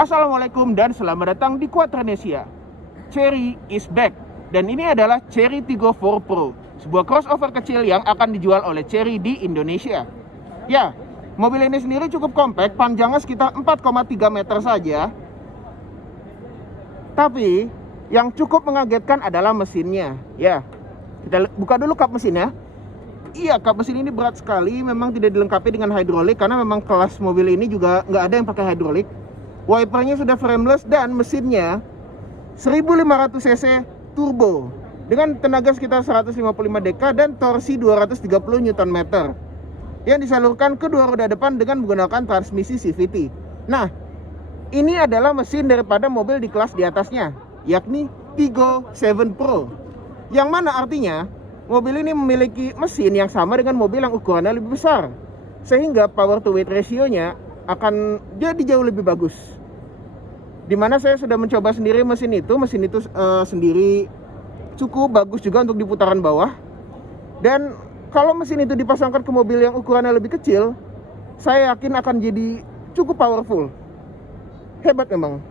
Assalamualaikum dan selamat datang di Quadranesia. Chery is back. Dan ini adalah Chery Tiggo 4 Pro, sebuah crossover kecil yang akan dijual oleh Chery di Indonesia. Ya, mobil ini sendiri cukup kompak, panjangnya sekitar 4,3 meter saja. Tapi yang cukup mengagetkan adalah mesinnya. Ya, kita buka dulu kap mesinnya. Iya, kap mesin ini berat sekali, memang tidak dilengkapi dengan hidrolik karena memang kelas mobil ini juga nggak ada yang pakai hidrolik. Wipernya sudah frameless dan mesinnya 1500 cc turbo dengan tenaga sekitar 155 dk dan torsi 230 Nm yang disalurkan ke dua roda depan dengan menggunakan transmisi CVT. Nah, ini adalah mesin daripada mobil di kelas di atasnya, yakni Tiggo 7 Pro, yang mana artinya mobil ini memiliki mesin yang sama dengan mobil yang ukurannya lebih besar, sehingga power to weight ratio-nya akan jadi jauh lebih bagus. Dimana saya sudah mencoba sendiri mesin itu sendiri cukup bagus juga untuk di putaran bawah. Dan kalau mesin itu dipasangkan ke mobil yang ukurannya lebih kecil, saya yakin akan jadi cukup powerful. Hebat memang.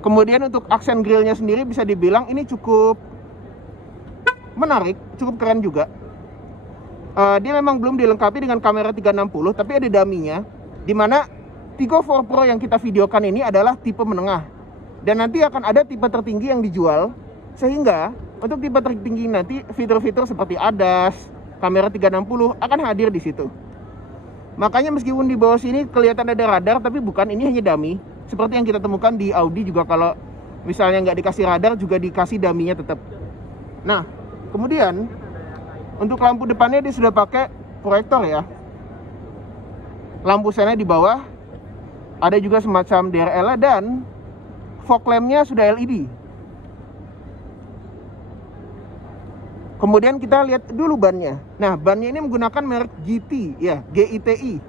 Kemudian untuk aksen grillnya sendiri bisa dibilang ini cukup menarik, cukup keren juga. Dia memang belum dilengkapi dengan kamera 360, tapi ada dummy-nya, dimana Tiggo 4 Pro yang kita videokan ini adalah tipe menengah, dan nanti akan ada tipe tertinggi yang dijual, sehingga untuk tipe tertinggi nanti fitur-fitur seperti ADAS, kamera 360 akan hadir di situ. Makanya meskipun di bawah sini kelihatan ada radar, tapi bukan, ini hanya dummy, seperti yang kita temukan di Audi juga. Kalau misalnya nggak dikasih radar juga dikasih dummy-nya tetap. Nah, kemudian untuk lampu depannya dia sudah pakai proyektor ya. Lampu sennya di bawah, ada juga semacam DRL dan fog lamp-nya sudah LED. Kemudian kita lihat dulu bannya. Nah, bannya ini menggunakan merek GT ya, GITI.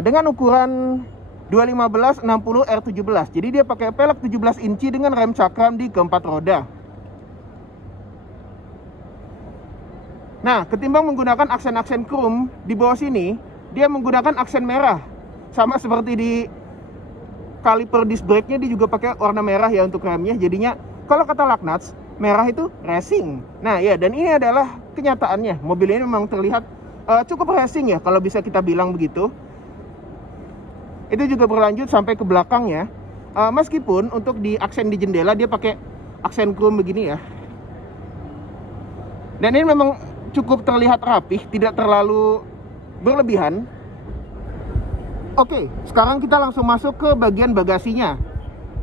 Dengan ukuran 215/60 R17. Jadi dia pakai pelek 17 inci dengan rem cakram di keempat roda. Nah, ketimbang menggunakan aksen-aksen chrome di bawah sini, dia menggunakan aksen merah. Sama seperti di kaliper disc brake-nya, dia juga pakai warna merah ya untuk remnya. Jadinya kalau kata Lagnats, merah itu racing. Nah ya, dan ini adalah kenyataannya. Mobil ini memang terlihat cukup racing ya, kalau bisa kita bilang begitu. Itu juga berlanjut sampai ke belakangnya. Meskipun untuk di aksen di jendela dia pakai aksen chrome begini ya. Dan ini memang cukup terlihat rapih, tidak terlalu berlebihan. Oke, sekarang kita langsung masuk ke bagian bagasinya.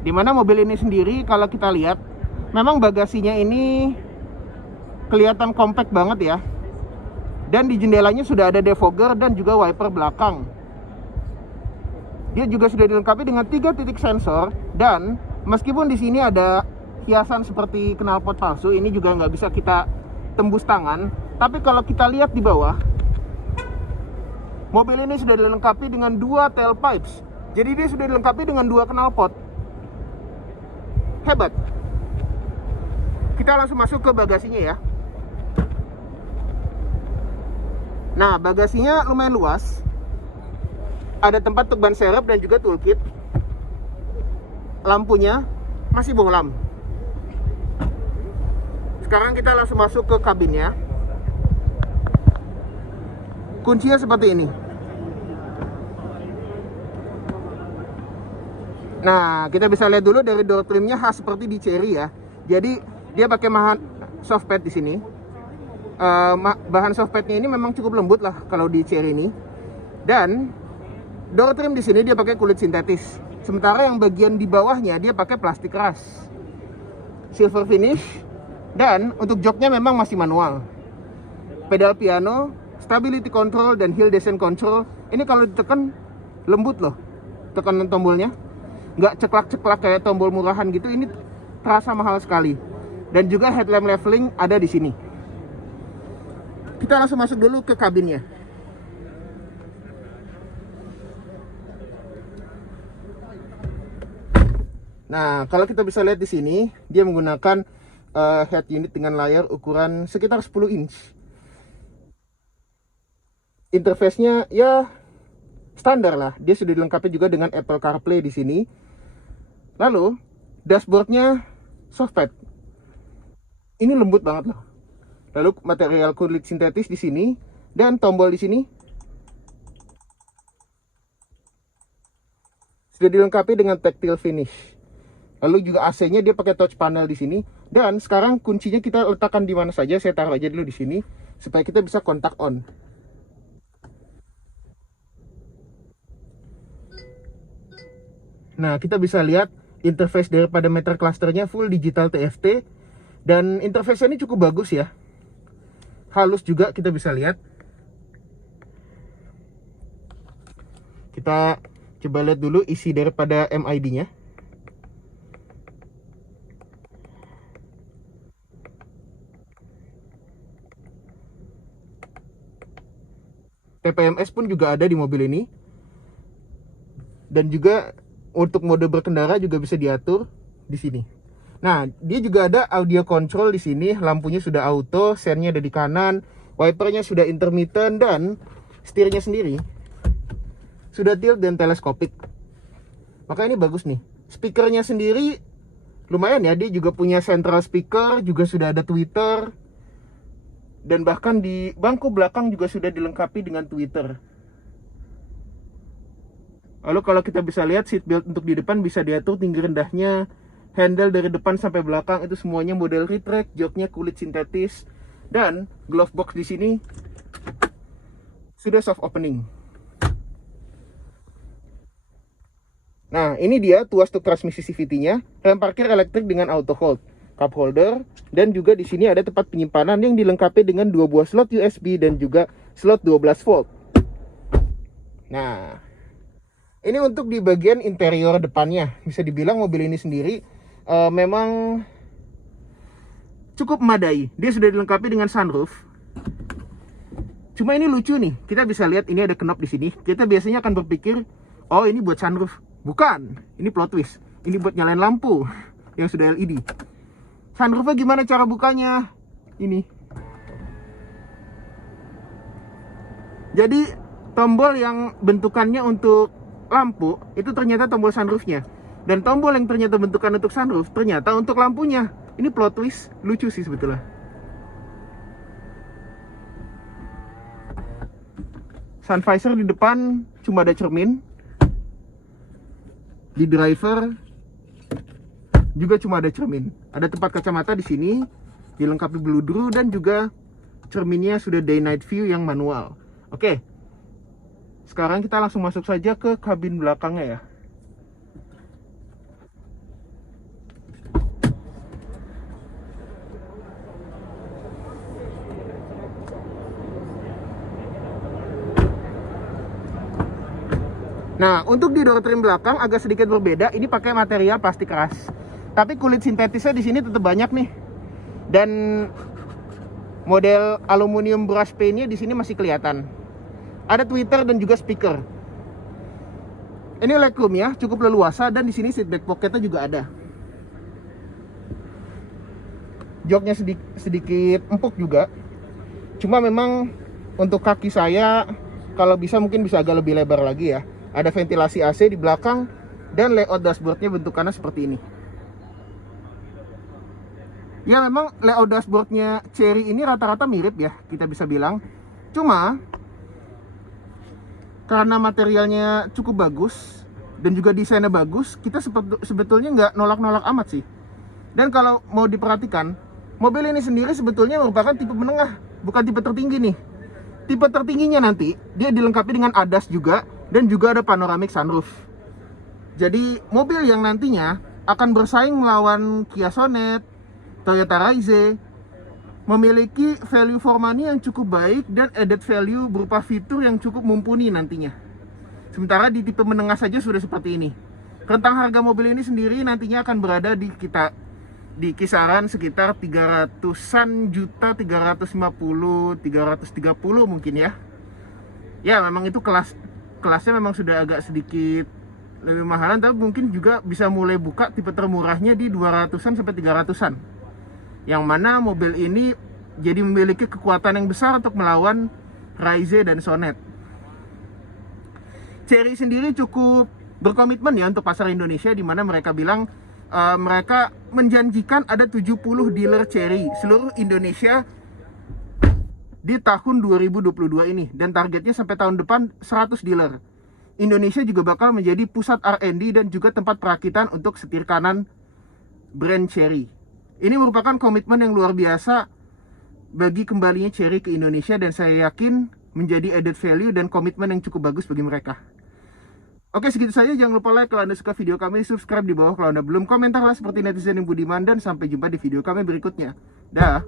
Dimana mobil ini sendiri kalau kita lihat, memang bagasinya ini kelihatan compact banget ya. Dan di jendelanya sudah ada defogger dan juga wiper belakang. Dia juga sudah dilengkapi dengan 3 titik sensor, dan meskipun di sini ada hiasan seperti knalpot palsu, ini juga nggak bisa kita tembus tangan. Tapi kalau kita lihat di bawah, mobil ini sudah dilengkapi dengan 2 tailpipes. Jadi dia sudah dilengkapi dengan 2 knalpot. Hebat. Kita langsung masuk ke bagasinya ya. Nah, bagasinya lumayan luas. Ada tempat untuk ban serep dan juga toolkit. Lampunya masih bohlam. Sekarang kita langsung masuk ke kabinnya. Kuncinya seperti ini. Nah, kita bisa lihat dulu dari door trimnya khas seperti di Chery ya. Jadi dia pakai bahan soft pad di sini. Bahan soft padnya ini memang cukup lembut lah kalau di Chery ini. Dan door trim di sini dia pakai kulit sintetis. Sementara yang bagian di bawahnya dia pakai plastik keras, silver finish. Dan untuk joknya memang masih manual. Pedal piano, stability control, dan hill descent control. Ini kalau ditekan lembut loh tekanan tombolnya, nggak ceklak-ceklak kayak tombol murahan gitu. Ini terasa mahal sekali. Dan juga headlamp leveling ada di sini. Kita langsung masuk dulu ke kabinnya. Nah, kalau kita bisa lihat di sini, dia menggunakan head unit dengan layar ukuran sekitar 10 inch. Interface-nya ya standar lah. Dia sudah dilengkapi juga dengan Apple CarPlay di sini. Lalu dashboardnya softpad. Ini lembut banget loh. Lalu material kulit sintetis di sini dan tombol di sini sudah dilengkapi dengan tactile finish. Lalu juga AC-nya dia pakai touch panel di sini. Dan sekarang kuncinya kita letakkan di mana saja. Saya taruh aja dulu di sini supaya kita bisa kontak on. Nah, kita bisa lihat interface daripada meter clusternya full digital TFT. Dan interface-nya ini cukup bagus ya. Halus juga kita bisa lihat. Kita coba lihat dulu isi daripada MID-nya. TPMS pun juga ada di mobil ini. Dan juga untuk mode berkendara juga bisa diatur di sini. Nah, dia juga ada audio control di sini. Lampunya sudah auto, sennya ada di kanan, wipernya sudah intermittent, dan setirnya sendiri sudah tilt dan teleskopik. Maka ini bagus nih. Speakernya sendiri lumayan ya. Dia juga punya central speaker, juga sudah ada tweeter. Dan bahkan di bangku belakang juga sudah dilengkapi dengan tweeter. Lalu kalau kita bisa lihat seat belt untuk di depan bisa diatur tinggi rendahnya. Handle dari depan sampai belakang itu semuanya model retract, joknya kulit sintetis, dan glove box di sini sudah soft opening. Nah, ini dia tuas untuk transmisi CVT-nya, rem parkir elektrik dengan auto hold, cup holder, dan juga di sini ada tempat penyimpanan yang dilengkapi dengan 2 buah slot USB dan juga slot 12 volt. Nah, ini untuk di bagian interior depannya. Bisa dibilang mobil ini sendiri memang cukup memadai. Dia sudah dilengkapi dengan sunroof. Cuma ini lucu nih. Kita bisa lihat ini ada knob di sini. Kita biasanya akan berpikir, oh ini buat sunroof. Bukan. Ini plot twist. Ini buat nyalain lampu yang sudah LED. Sunroofnya gimana cara bukanya? Ini. Jadi tombol yang bentukannya untuk lampu itu ternyata tombol sunroofnya. Dan tombol yang ternyata bentukan untuk sunroof ternyata untuk lampunya. Ini plot twist, lucu sih sebetulnya. Sun visor di depan cuma ada cermin. Di driver juga cuma ada cermin. Ada tempat kacamata di sini, dilengkapi bludru dan juga cerminnya sudah day night view yang manual. Oke. Sekarang kita langsung masuk saja ke kabin belakangnya ya. Nah, untuk di door trim belakang agak sedikit berbeda. Ini pakai material plastik keras. Tapi kulit sintetisnya di sini tetap banyak nih. Dan model aluminium brush paint-nya di sini masih kelihatan. Ada tweeter dan juga speaker. Ini legroom ya, cukup leluasa, dan di sini seat back pocketnya juga ada. Joknya sedikit empuk juga. Cuma memang untuk kaki saya kalau bisa mungkin bisa agak lebih lebar lagi ya. Ada ventilasi AC di belakang dan layout dashboardnya bentukannya seperti ini. Ya memang layout dashboardnya Chery ini rata-rata mirip ya, kita bisa bilang. Cuma karena materialnya cukup bagus dan juga desainnya bagus, kita sebetulnya nggak nolak-nolak amat sih. Dan kalau mau diperhatikan, mobil ini sendiri sebetulnya merupakan tipe menengah, bukan tipe tertinggi nih. Tipe tertingginya nanti dia dilengkapi dengan ADAS juga, dan juga ada panoramic sunroof. Jadi mobil yang nantinya akan bersaing melawan Kia Sonet, Toyota Raize, memiliki value for money yang cukup baik dan added value berupa fitur yang cukup mumpuni nantinya. Sementara di tipe menengah saja sudah seperti ini. Rentang harga mobil ini sendiri nantinya akan berada di kisaran sekitar 300-an juta, 350, 330 mungkin ya. Ya memang itu kelasnya memang sudah agak sedikit lebih mahalan, tapi mungkin juga bisa mulai buka tipe termurahnya di 200-an sampai 300-an. Yang mana mobil ini jadi memiliki kekuatan yang besar untuk melawan Raize dan Sonet. Cherry sendiri cukup berkomitmen ya untuk pasar Indonesia, di mana mereka bilang mereka menjanjikan ada 70 dealer Cherry seluruh Indonesia di tahun 2022 ini, dan targetnya sampai tahun depan 100 dealer. Indonesia juga bakal menjadi pusat R&D dan juga tempat perakitan untuk setir kanan brand Cherry. Ini merupakan komitmen yang luar biasa bagi kembalinya Cherry ke Indonesia, dan saya yakin menjadi added value dan komitmen yang cukup bagus bagi mereka. Oke, segitu saja. Jangan lupa like kalau Anda suka video kami, subscribe di bawah kalau Anda belum, komentarlah seperti netizen yang budiman, dan sampai jumpa di video kami berikutnya. Dah.